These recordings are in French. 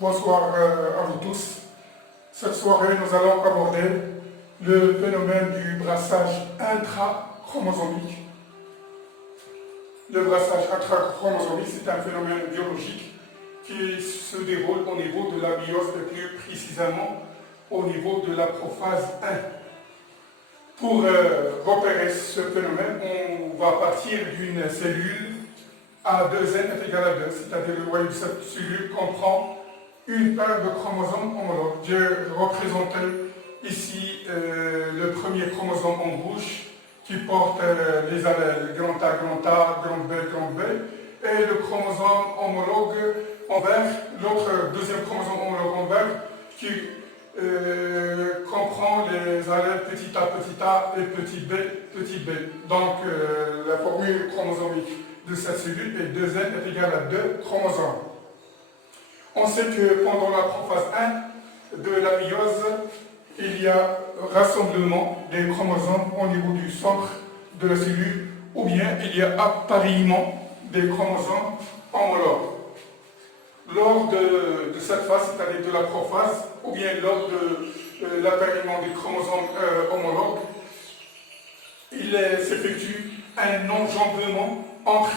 Bonsoir à vous tous. Cette soirée, nous allons aborder le phénomène du brassage intrachromosomique. Le brassage intrachromosomique, c'est un phénomène biologique qui se déroule au niveau de la méiose et plus précisément au niveau de la prophase 1. Pour repérer ce phénomène, on va partir d'une cellule A2N est égal à 2, c'est-à-dire le noyau de cette cellule comprend une paire de chromosomes homologues. J'ai représenté ici le premier chromosome en rouge qui porte les allèles grand A, grand B, et le chromosome homologue en vert, l'autre deuxième chromosome homologue en vert qui comprend les allèles petit a et petit b. Donc la formule chromosomique de cette cellule est 2N est égal à 2 chromosomes. On sait que pendant la prophase 1 de la méiose, il y a rassemblement des chromosomes au niveau du centre de la cellule, ou bien il y a appariement des chromosomes homologues. Lors de cette phase, c'est-à-dire de la prophase, ou bien lors de l'appariement des chromosomes homologues, il s'effectue un enjambement entre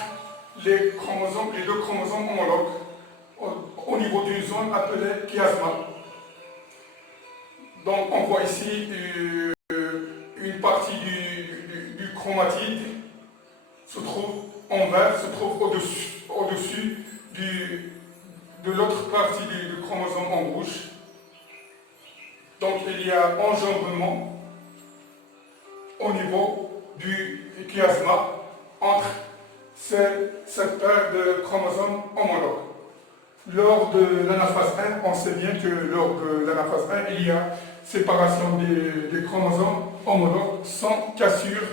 les deux chromosomes homologues au niveau d'une zone appelée chiasma. Donc on voit ici une partie du chromatide se trouve en vert, se trouve au-dessus de l'autre partie du chromosome en rouge. Donc il y a enjambement au niveau du chiasma entre cette paire de chromosomes homologues. Lors de l'anaphase 1, on sait bien que lors de l'anaphase 1, il y a séparation des chromosomes homologues sans cassure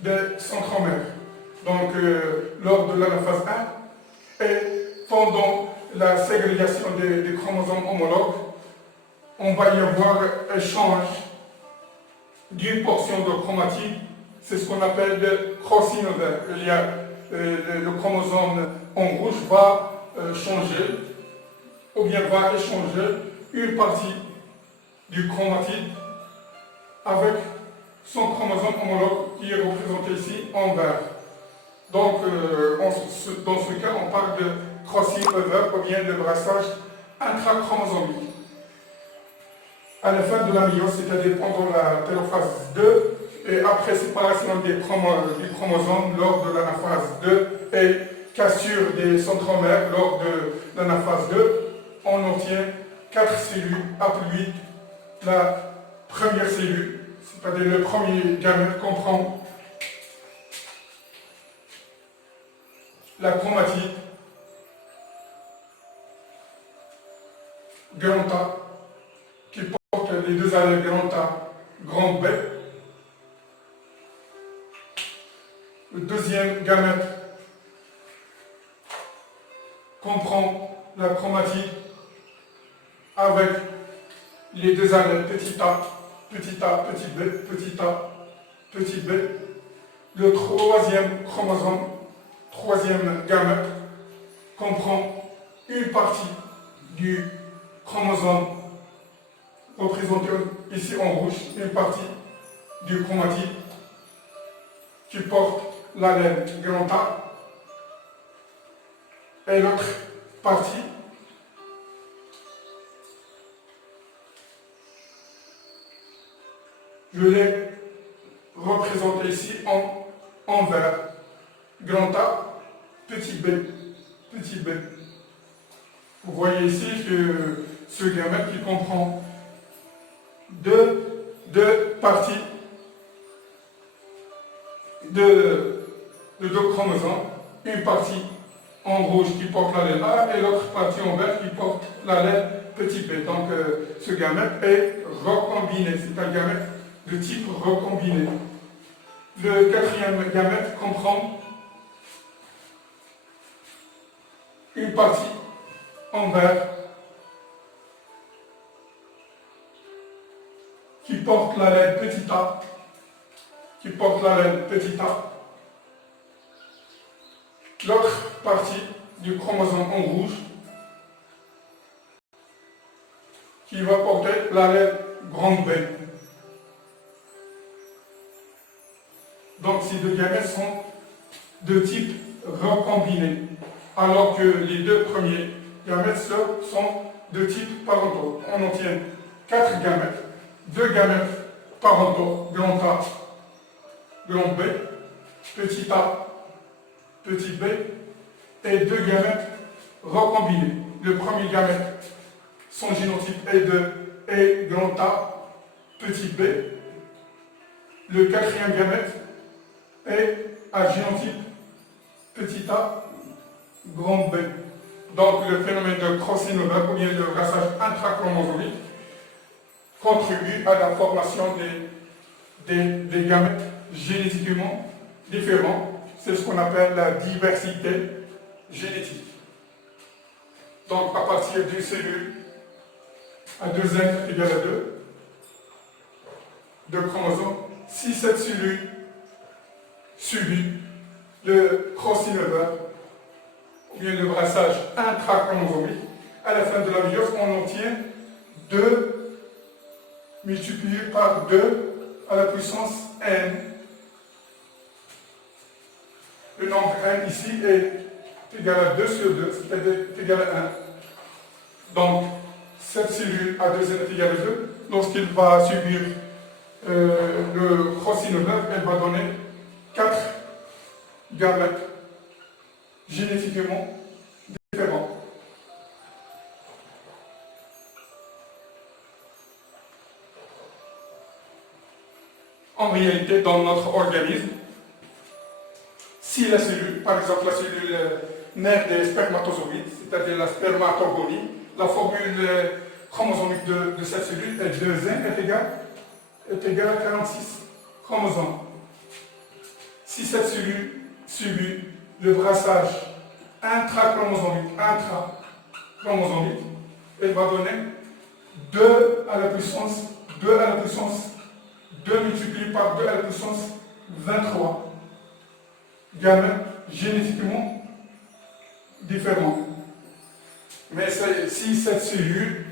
des centromères. Donc, lors de l'anaphase 1 et pendant la ségrégation des chromosomes homologues, on va y avoir échange d'une portion de chromatide, c'est ce qu'on appelle le crossing over. Il y a le chromosome en rouge va changer, ou bien va échanger une partie du chromatide avec son chromosome homologue qui est représenté ici en vert. Donc, dans ce cas, on parle de crossing over ou bien de brassage intrachromosomique. À la fin de la méiose, c'est-à-dire pendant la télophase 2, et après séparation du chromosome lors de l'anaphase 2 et cassure des centromères lors de l'anaphase 2, on obtient 4 cellules appelées la première cellule, c'est-à-dire le premier gamète comprend la chromatide, grand A, qui porte les deux allèles grand A, grand B. Le deuxième gamète comprend la chromatide avec les deux allèles petit a, petit b. Le troisième chromosome, troisième gamète, comprend une partie du chromosome représenté ici en rouge, une partie du chromatide qui porte l'allèle grand A, et l'autre partie je l'ai représenté ici en vert. Grand A, petit b. Vous voyez ici que ce gamète qui comprend deux parties de deux chromosomes, une partie en rouge qui porte l'allèle A et l'autre partie en vert qui porte l'allèle petit b. Donc ce gamète est recombiné, c'est un gamète de type recombiné. Le quatrième gamète comprend une partie en vert qui porte l'allèle petit a, l'autre partie du chromosome en rouge qui va porter la lettre grande B. Donc ces deux gamètes sont de type recombiné, alors que les deux premiers gamètes sont de type parentaux. On obtient 4 gamètes, 2 gamètes parentaux, grand A, grand B, petit a, petit b, et 2 gamètes recombinés. Le premier gamète, son génotype est de E, grand A, petit b. Le quatrième gamète est à génotype petit a, grand B. Donc le phénomène de crossing over, ou bien le brassage intrachromosomique, contribue à la formation des gamètes génétiquement différents. C'est ce qu'on appelle la diversité génétique. Donc à partir d'une cellule à 2n égale à 2 de chromosomes, si cette cellule subit le crossing over, ou bien le brassage intrachromosomique, à la fin de la méiose, on obtient 2 multiplié par 2 à la puissance n. Le nombre n ici est égal à 2 sur 2, c'est égal à 1. Donc, cette cellule à 2n est égale à 2. Lorsqu'il va subir le crossing over, elle va donner 4 gamètes génétiquement différents. En réalité, dans notre organisme, si la cellule, par exemple la cellule mère des spermatozoïdes, c'est-à-dire la spermatogonie, la formule chromosomique de cette cellule est 2n est égal à 46 chromosomes. Si cette cellule subit le brassage intrachromosomique, elle va donner 2 à la puissance 2 multiplié par 2 à la puissance 23 gamètes génétiquement différents. Mais si cette cellule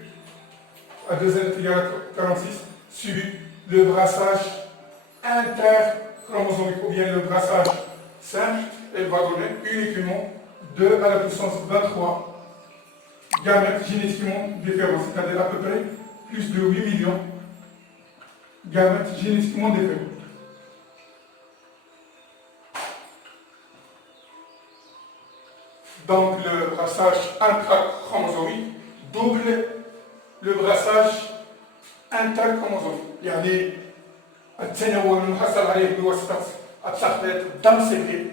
à 2n égale à 46 subit le brassage interchromosomique ou bien le brassage simple, elle va donner uniquement 2 à la puissance 23 gamètes génétiquement différents, c'est-à-dire à peu près plus de 8 millions gamètes génétiquement différents. Donc le brassage intrachromosomique double le brassage interchromosomique. يعني التنوع المحصل عليه بواسطة التخليط الدم الصبغي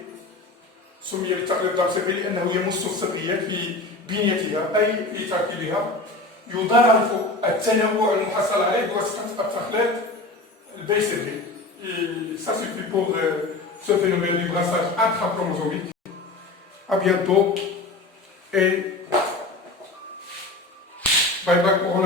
سمي بالتخليط الدم الصبغي لأنه يمس الصبغية في بنيتها أي في تركيبها. يضاعف التنوع المحصل عليه بواسطة التخليط البيصبغي. Et ça suffit pour ce phénomène du brassage intrachromosomique. À bientôt et bye bye pour